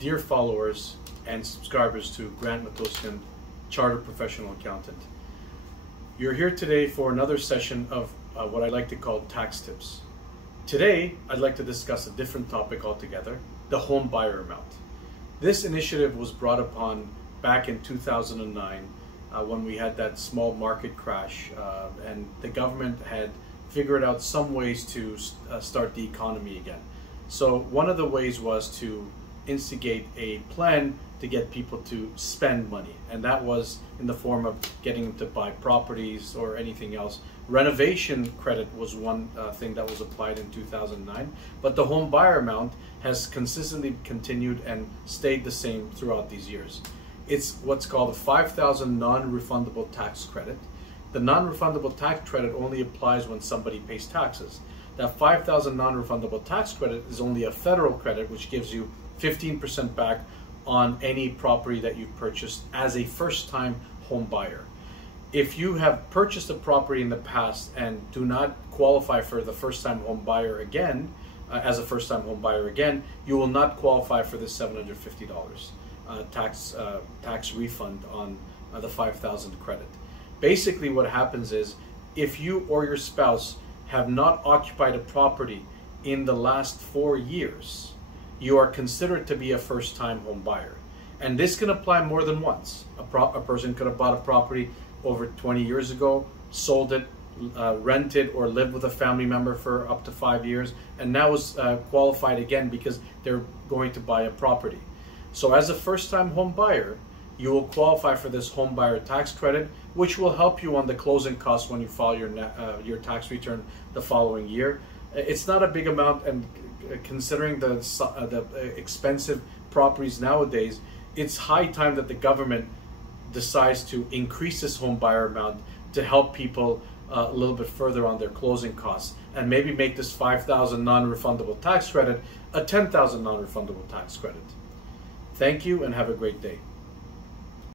dear followers and subscribers to Grant Matosian, Chartered Professional Accountant. You're here today for another session of what I like to call tax tips. Today, I'd like to discuss a different topic altogether, the home buyer amount. This initiative was brought upon back in 2009 when we had that small market crash and the government had figured out some ways to start the economy again. So one of the ways was to instigate a plan to get people to spend money, and that was in the form of getting them to buy properties or anything else. Renovation credit was one thing that was applied in 2009, but the home buyer amount has consistently continued and stayed the same throughout these years. It's what's called a $5,000 non-refundable tax credit. The non-refundable tax credit only applies when somebody pays taxes. That $5,000 non-refundable tax credit is only a federal credit, which gives you 15% back on any property that you've purchased as a first-time home buyer. If you have purchased a property in the past and do not qualify for the first-time home buyer again, as a first-time home buyer again, you will not qualify for this $750 tax refund on the $5,000 credit. Basically, what happens is if you or your spouse have not occupied a property in the last 4 years, you are considered to be a first-time home buyer. And this can apply more than once. A person could have bought a property over 20 years ago, sold it, rented or lived with a family member for up to 5 years, and now is qualified again because they're going to buy a property. So as a first-time home buyer, you will qualify for this home buyer tax credit, which will help you on the closing costs when you file your tax return the following year. It's not a big amount, and considering the expensive properties nowadays, it's high time that the government decides to increase this home buyer amount to help people a little bit further on their closing costs, and maybe make this $5,000 non-refundable tax credit a $10,000 non-refundable tax credit. Thank you and have a great day.